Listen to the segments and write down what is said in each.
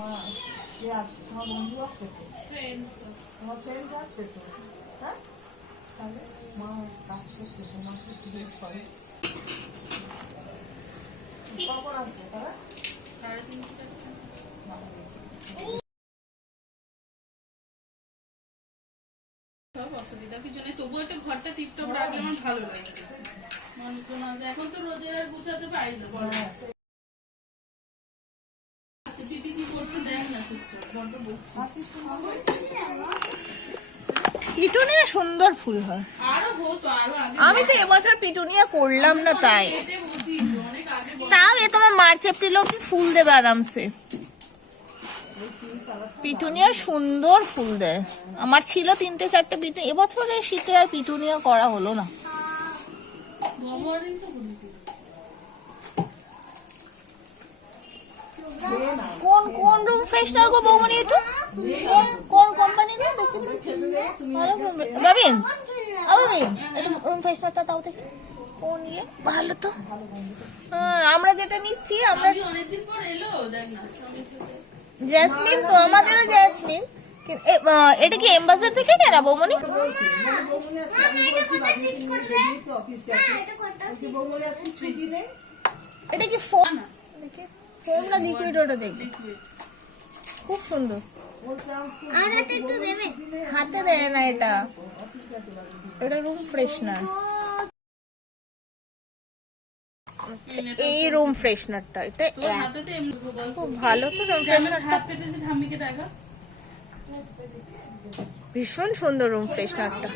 তোমার বন্ধু আসবে তো, তোমার ফ্রেন্ড আসবে তো, হ্যাঁ তাহলে মা কাজ করছে, তোমাকে হেল্প করে। কখন আসবে তারা? 3:30। সব অসুবিধা কিছু নেই, তবুও একটা ঘরটা টিপটপ রাখলে আমার ভালো লাগে। মনে তো না, এখন তো রোজের আর গুছাতে পারি না। পিপি কি করছে দেখ না, বড্ড বকছিস। পিটুনিয়া সুন্দর ফুল হয়। আরো হতো, আরো আগে। আমি তো এবছর পিটুনিয়া করলাম না, তাই কেটে বসি, অনেক আগে তাও এ তোমার মার্চ এপ্রিল অব্দি ফুল দেবে আরামসে। পিটুনিয়া সুন্দর ফুল দেয়। আমার ছিল 3-4টে পিটুনিয়া, এবছরে শীতে আর পিটুনিয়া করা হলো না। গভর্নিং তো করেছি। কোন কোন রুম ফ্রেশনার গো বৌমনি? এটা কোন কোন কোম্পানি গো? ভালো বাবিন, বাবিন এটা রুম ফ্রেশনারটা দাও দেখি। কোন ইয়ে ভালো তো? হ্যাঁ, আমরা যেটা নিচ্ছি আমরা অনেকদিন পর এলো, দেখ না জেসমিন তো, আমাদেরও জেসমিন। এটা কি এমবাজার থেকে কেনা বৌমনি? এটা কি ফোম ফোম না লিকুইড? ওটা দেখি, খুব সুন্দর। হাতে দেয় না এটা, এটা রুম ফ্রেশনার। এই রুম ফ্রেশনারটা এটা খুব ভালো তো। রুম ফ্রেশনারটা ভীষণ সুন্দর, রুম ফ্রেশনারটা।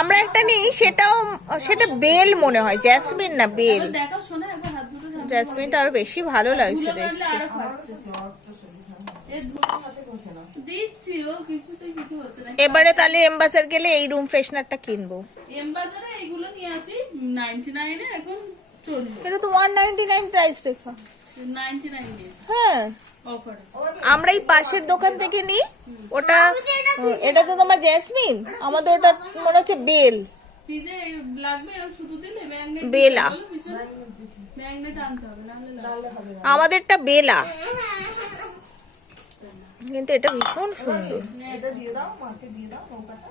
আমরা একটা নিই, সেটা বেল মনে হয়, জেসমিন না বেল। জেসমিনটা আরো বেশি ভালো লাগছে দেখছি। এবারে তাহলে এমবাজার গেলে এই রুম ফ্রেশনারটা কিনবো। এমবাজারে এগুলো নিয়ে আসি 99 এ, এখন চলবে। এটা তো 199 প্রাইস লেখা। 99 দিয়েছে হ্যাঁ, অফারে। আমরা এই পাশের দোকান থেকে নিই ওটা। এটা তো তোমার জেসমিন, আমাদের ওটা মনে হচ্ছে বেল। পিজে লাগবে এরকম শুধু দিলে ম্যাগনেট বেলা, ম্যাগনেট আনতে হবে, নাহলে হবে না। আমাদেরটা বেলা, কিন্তু এটা ভীষণ সুন্দর। এটা দিয়ে দাও, মাকে দিয়ে দাও নৌকাটা।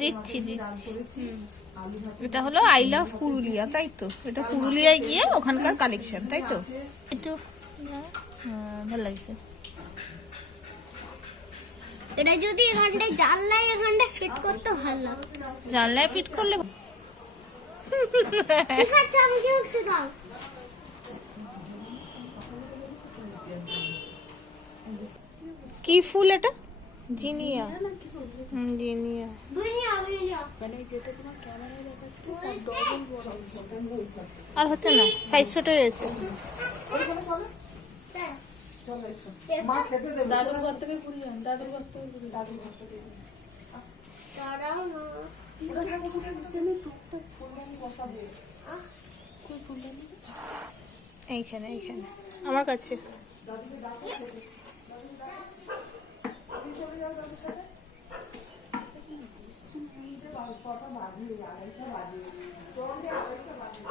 দিচ্ছি দিচ্ছি। এটা হলো আই লাভ পুরুলিয়া, তাই তো? এটা পুরুলিয়ায় গিয়ে ওখানকার কালেকশন, তাই তো? একটু ভালো লাগছে। এটা যদি এখানটায় জানলায় এখানটা ফিট করতে ভালো লাগে। জানলায় ফিট করলে ঠিক আছে, আমাকে একটু দাও। কি ফুল এটা? জিনিয়া। জিনিয়া। আর হচ্ছে না, সাইজ ছোট হয়েছে। মা খেতে দেবে। দাদুর ঘর থেকে পুড়িয়ে আন, দাদুর ঘর থেকে পুড়িয়ে আন। দাঁড়াও না। এইখানে এইখানে আমার কাছে। কটা বাজে? 2:30 বাজে।